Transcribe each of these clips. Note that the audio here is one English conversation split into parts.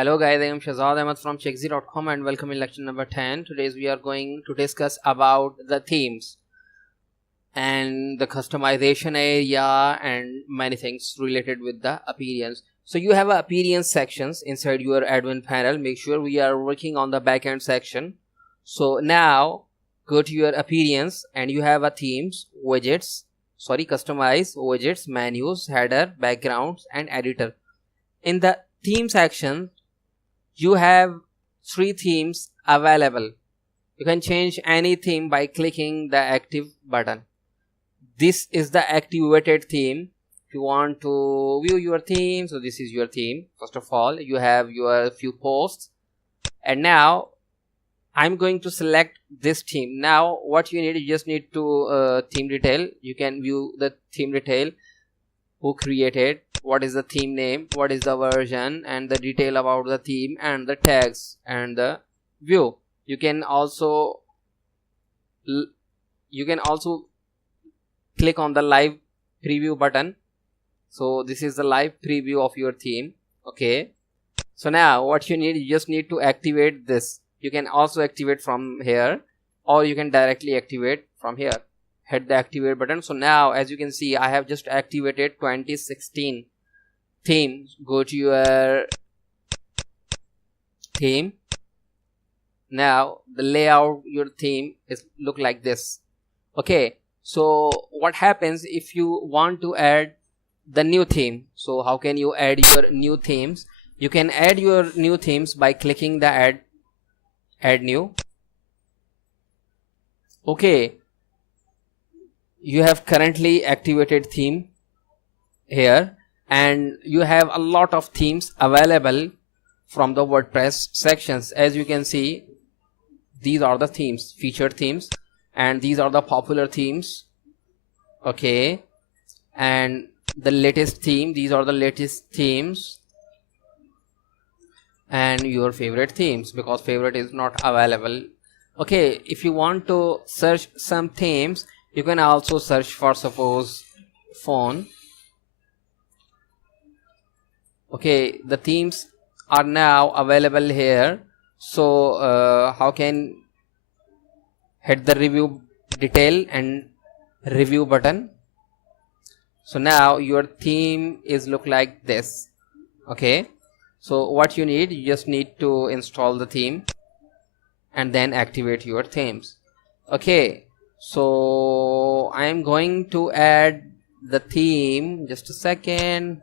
Hello guys, I am Shakzee from Shakzee.com and welcome in lecture number 10. Today we are going to discuss about the themes and the customization area and many things related with the appearance. So you have appearance sections inside your admin panel. Make sure we are working on the backend section. So now go to your appearance and you have a themes, customize, widgets, menus, header, backgrounds and editor. In the theme section, you have 3 themes available. You can change any theme by clicking the active button. This is the activated theme. If you want to view your theme, so this is your theme. First of all, you have your few posts, and now I'm going to select this theme. Now what you need, you just need to theme detail. You can view the theme detail, who created, what is the theme name, what is the version, and the detail about the theme and the tags and the view. You can also click on the live preview button. So this is the live preview of your theme. Okay, so now what you need, you just need to activate this. You can also activate from here or you can directly activate from here. Hit the activate button. So now as you can see, I have just activated 2016 theme. Go to your theme. Now the layout your theme is look like this. Okay, so what happens if you want to add the new theme? So how can you add your new themes? You can add your new themes by clicking the add new. Okay, you have currently activated theme here and you have a lot of themes available from the WordPress sections. As you can see, these are the themes, featured themes, and these are the popular themes. Okay, and the latest theme, these are the latest themes, and your favorite themes, because favorite is not available. Okay, if you want to search some themes, you can also search for suppose phone. Okay, the themes are now available here. So how can hit the review detail and review button. So now your theme is look like this. Okay, so what you need, you just need to install the theme and then activate your themes. Okay, so I am going to add the theme, just a second.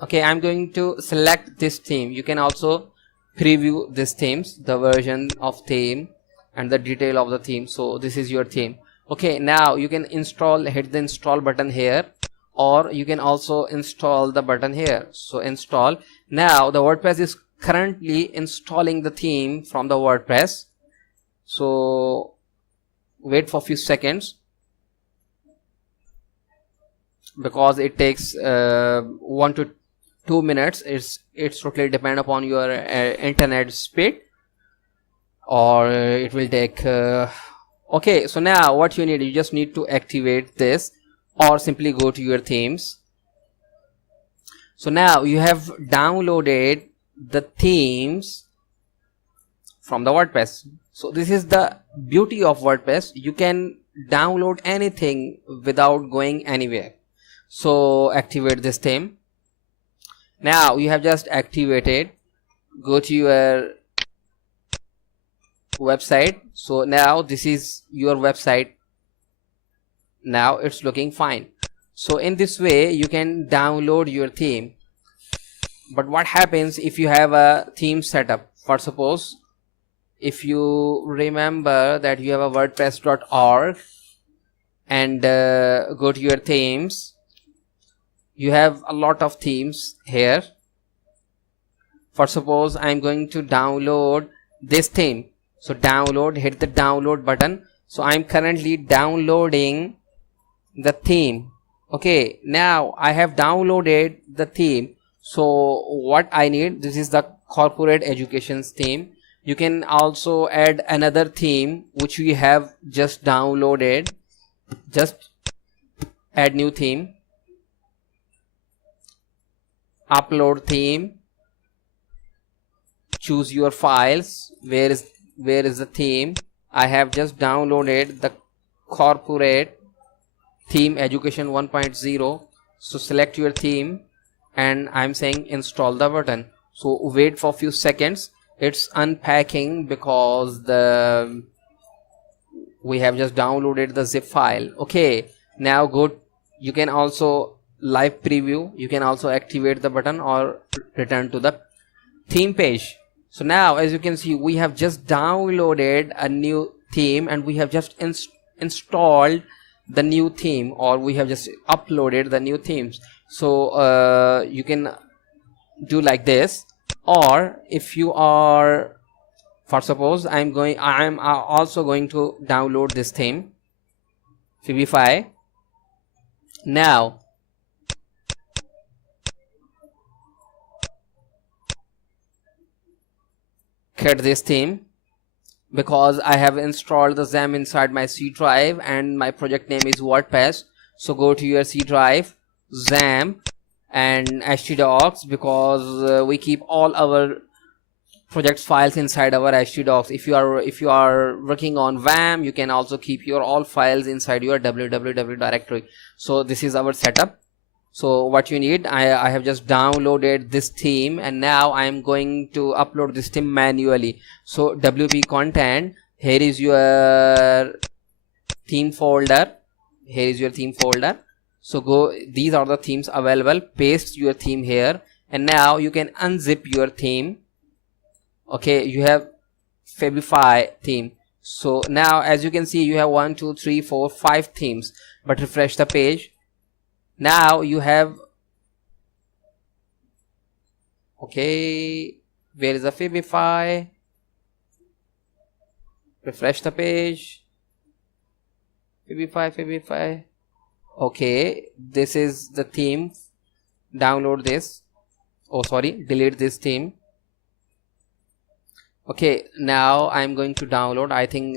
Okay, I'm going to select this theme. You can also preview this themes, the version of theme and the detail of the theme. So this is your theme. Okay, now you can install, hit the install button here, or you can also install the button here. So install. Now the WordPress is currently installing the theme from the WordPress. So wait for a few seconds because it takes 1 to 2 minutes. It's totally depend upon your internet speed, or it will take okay, so now what you need, you just need to activate this or simply go to your themes. So now you have downloaded the themes from the WordPress. So this is the beauty of WordPress. You can download anything without going anywhere. So activate this theme. Now you have just activated. Go to your website. So now this is your website. Now it's looking fine. So in this way you can download your theme. But what happens if you have a theme setup? For suppose, if you remember that you have a wordpress.org and go to your themes, you have a lot of themes here. For suppose I'm going to download this theme. So download, hit the download button. So I'm currently downloading the theme. Okay, now I have downloaded the theme. So what I need, this is the corporate education theme. You can also add another theme which we have just downloaded. Just add new theme, upload theme, choose your files. Where is the theme? I have just downloaded the corporate theme education 1.0. so select your theme and I'm saying install the button. So wait for a few seconds, it's unpacking because we have just downloaded the zip file. Okay, now go, you can also live preview, you can also activate the button or return to the theme page. So now as you can see, we have just downloaded a new theme and we have just installed the new theme, or we have just uploaded the new themes. So you can do like this, or if you are, for suppose I'm also going to download this theme Fibify. Now cut this theme because I have installed the XAMPP inside my C drive and my project name is WordPress. So go to your C drive, XAMPP and htdocs, because we keep all our project files inside our htdocs. If you are working on WAM, you can also keep your all files inside your www directory. So this is our setup. So what you need, I have just downloaded this theme and now I am going to upload this theme manually. So WP content, here is your theme folder, here is your theme folder. So go, these are the themes available, paste your theme here and now you can unzip your theme. Okay, you have Fibify theme. So now as you can see, you have 1 2 3 4 5 themes, but refresh the page. Now you have, okay, where is the Fibify? Refresh the page. Fibify. Okay, this is the theme. Download this. Oh sorry, delete this theme. Okay, now I'm going to download. I think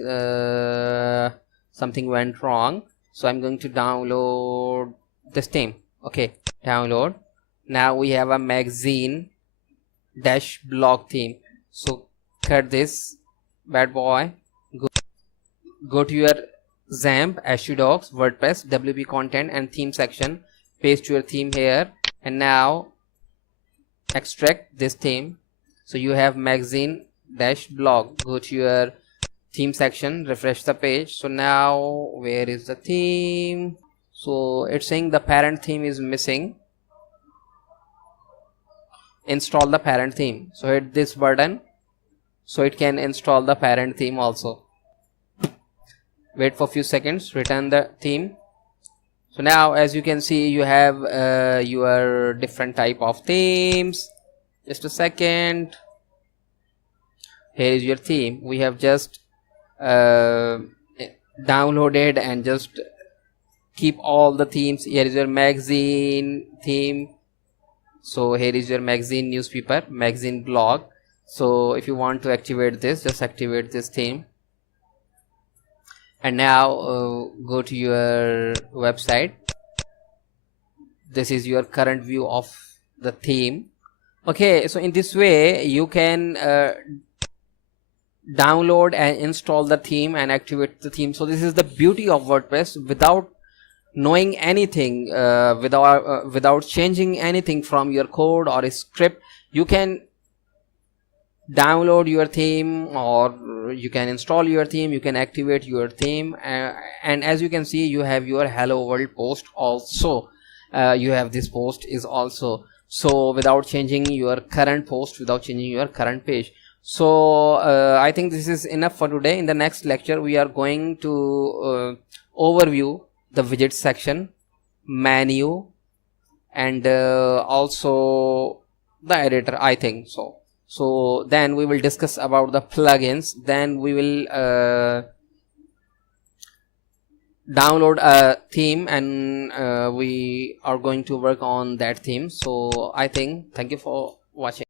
something went wrong, so I'm going to download this theme. Okay, download. Now we have a magazine dash blog theme. So cut this bad boy, go to your XAMPP, htdocs, WordPress, WP content and theme section, paste your theme here and now extract this theme. So you have magazine dash blog, go to your theme section, refresh the page. So now where is the theme? So it's saying the parent theme is missing. Install the parent theme. So hit this button so it can install the parent theme also. Wait for a few seconds, return the theme. So now as you can see, you have your different type of themes. Just a second. Here is your theme. We have just downloaded and just keep all the themes. Here is your magazine theme. So here is your magazine newspaper, magazine blog. So if you want to activate this, just activate this theme. And now go to your website. This is your current view of the theme. Okay, so in this way you can download and install the theme and activate the theme. So this is the beauty of WordPress. Without knowing anything, without changing anything from your code or a script, you can download your theme or you can install your theme, you can activate your theme, and as you can see, you have your hello world post also. You have this post is also, so without changing your current post, without changing your current page. So I think this is enough for today. In the next lecture we are going to overview the widget section, menu, and also the editor, I think so. So then we will discuss about the plugins, then we will download a theme and we are going to work on that theme. So I think, thank you for watching.